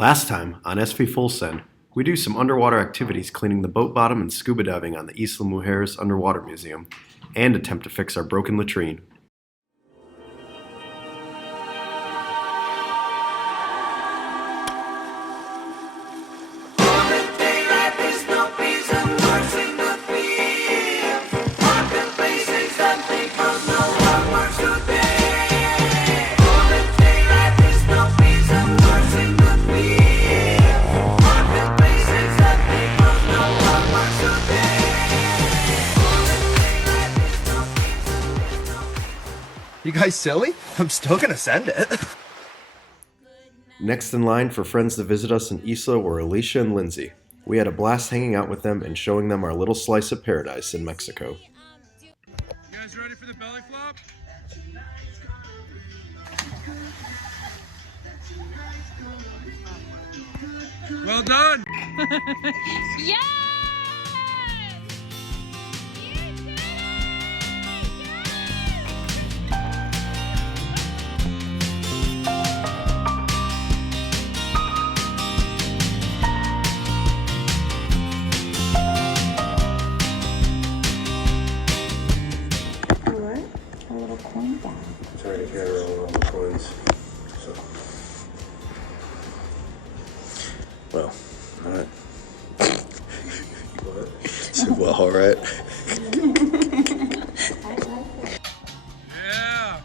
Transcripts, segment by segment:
Last time, on SV Full Send, we do some underwater activities cleaning the boat bottom and scuba diving on the Isla Mujeres Underwater Museum, and attempt to fix our broken latrine. You guys silly? I'm still gonna send it. Next in line for friends to visit us in Isla were Alysha and Lindsey. We had a blast hanging out with them and showing them our little slice of paradise in Mexico. You guys ready for the belly flop? Well done! Yes! A little coin bag. Trying to carry all the coins. So. Well, alright. So, well, alright. Yeah!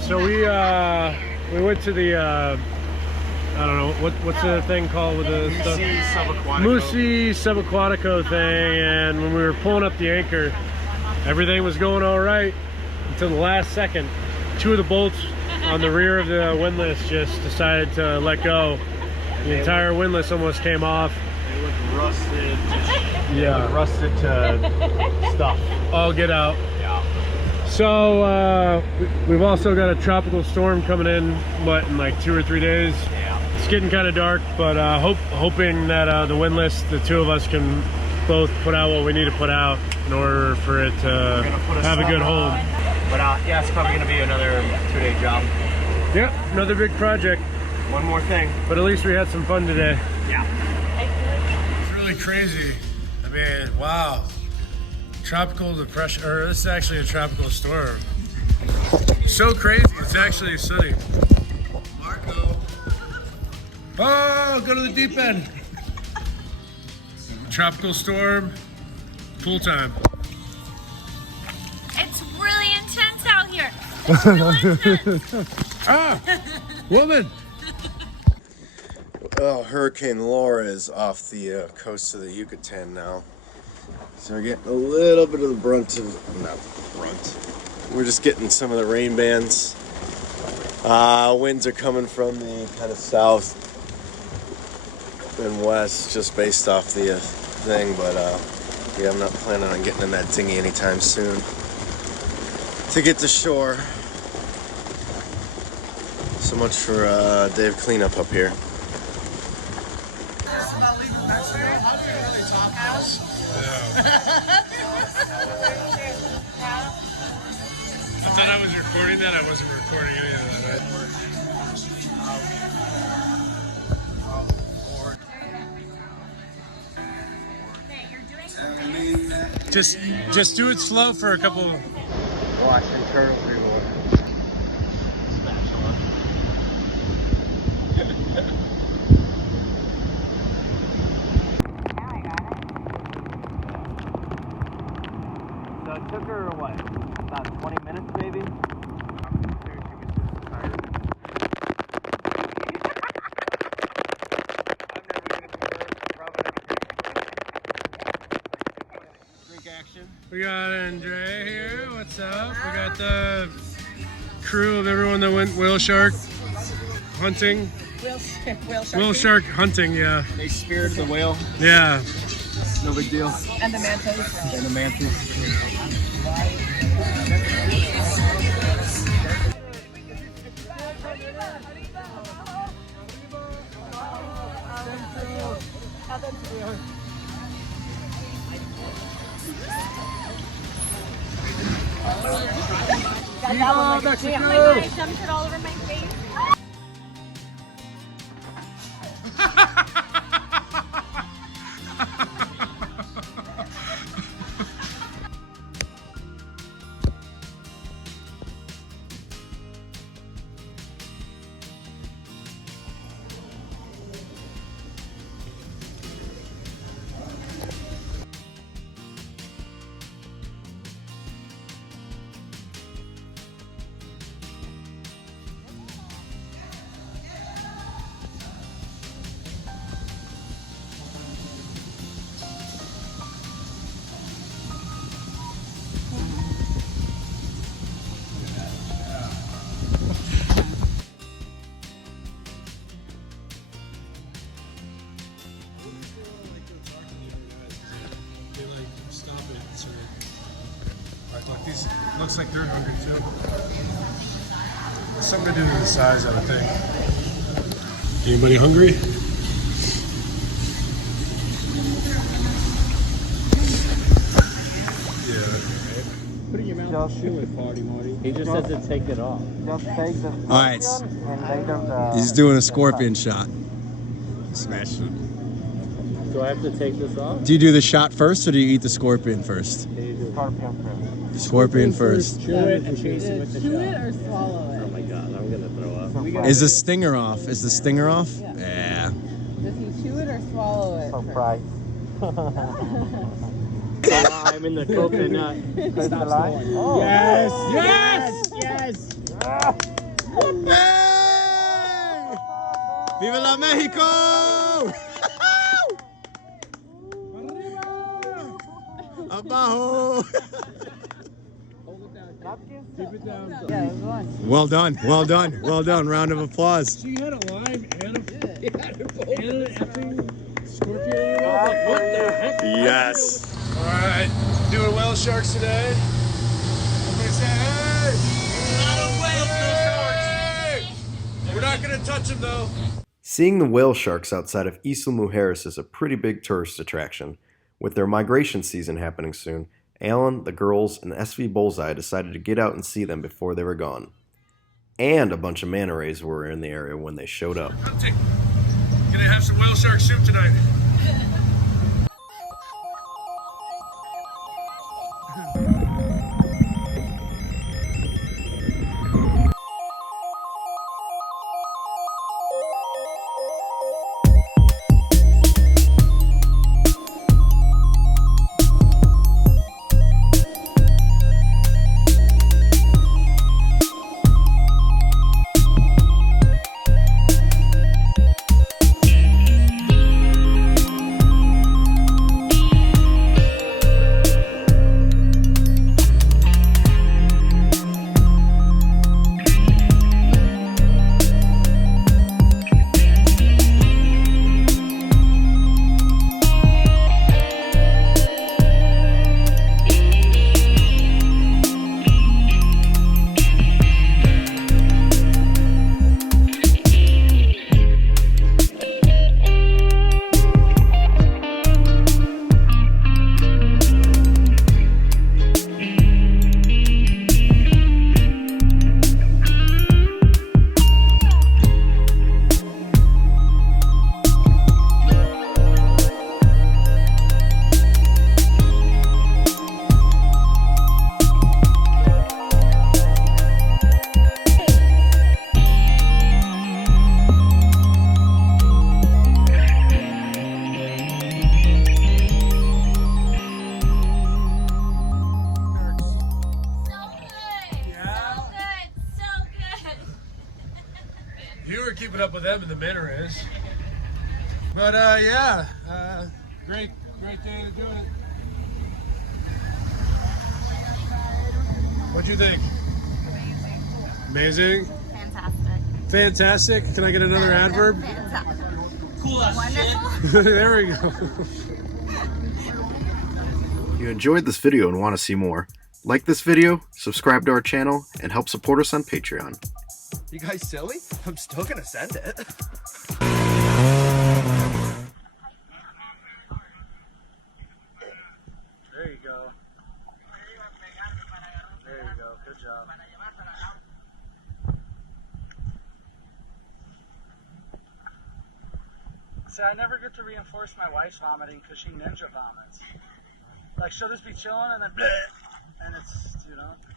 So we went to the I don't know what's the thing called with the stuff? Musi Subaquatico thing, and when we were pulling up the anchor, everything was going all right until the last second. Two of the bolts on the rear of the windlass just decided to let go. The entire windlass almost came off. It looked rusted. Yeah, Rusted to stuff. all get out. Yeah. So we've also got a tropical storm coming in, in like 2 or 3 days. Yeah. It's getting kind of dark, but hoping that the windlass, the two of us can both put out what we need to put out in order for it to have a good hold. But yeah, it's probably gonna be another 2-day job. Yep, another big project. One more thing. But at least we had some fun today. Yeah. It's really crazy. I mean, wow. Tropical depression, or this is actually a tropical storm. So crazy, it's actually sunny. Marco. Oh, go to the deep end. Tropical storm, pool time. It's really intense out here. It's really intense. Ah, woman. Well, Hurricane Laura is off the coast of the Yucatan now. So we're getting a little bit of the brunt of, not the brunt, we're just getting some of the rain bands. Winds are coming from the kind of south and west just based off the thing, but yeah, I'm not planning on getting in that dinghy anytime soon to get to shore. So much for day of cleanup up here. I thought I was recording that. I wasn't recording any of that. Just do it slow for a couple. Watch internal reload. So it took her what? About 20 minutes maybe? We got Andre here. What's up? We got the crew of everyone that went whale shark hunting. Whale shark hunting, yeah. They speared the whale. Yeah. No big deal. And the mantas. And the mantis. I dumped it all over my face. Looks like they're hungry too. There's something to do with the size of the thing. Anybody hungry? Yeah. Put it in your mouth and chew it, Party Marty. He just said to take it off. Just take the All right. and later the... He's doing a scorpion shot. Smash it. Do I have to take this off? Do you do the shot first or do you eat the scorpion first? Scorpion first. Scorpion first. Chew it and chase it with the Chew shot. it or swallow it? Oh my god, I'm gonna throw up. Is the stinger off? Is the stinger off? Yeah. Does he chew it or swallow it? Surprise. I'm in the coconut. Press the line. Oh. Yes! Yes! Yes! Hey! Viva la Mexico! Abajo! Keep it down. Yeah, it was one. Well done, well done, well done. Round of applause. She had a lime and a effing scorpion in your mouth. Like, what the heck? Yes. All right, doing whale sharks today. Everybody say hey! We're not gonna touch them though. Seeing the whale sharks outside of Isla Mujeres is a pretty big tourist attraction. With their migration season happening soon, Alan, the girls, and SV Bullseye decided to get out and see them before they were gone. And a bunch of manta rays were in the area when they showed up. Hunting. Gonna have some whale shark soup tonight. You were keeping up with them in the manta rays. But yeah, great day to do it. What'd you think? Amazing. Fantastic. Fantastic. Can I get another adverb? Cool as wonderful. There we go. If you enjoyed this video and want to see more, like this video, subscribe to our channel, and help support us on Patreon. You guys silly? I'm still gonna send it. There you go. There you go. Good job. See, I never get to reinforce my wife's vomiting because she ninja vomits. Like, she'll just be chilling and then bleh, and it's, you know.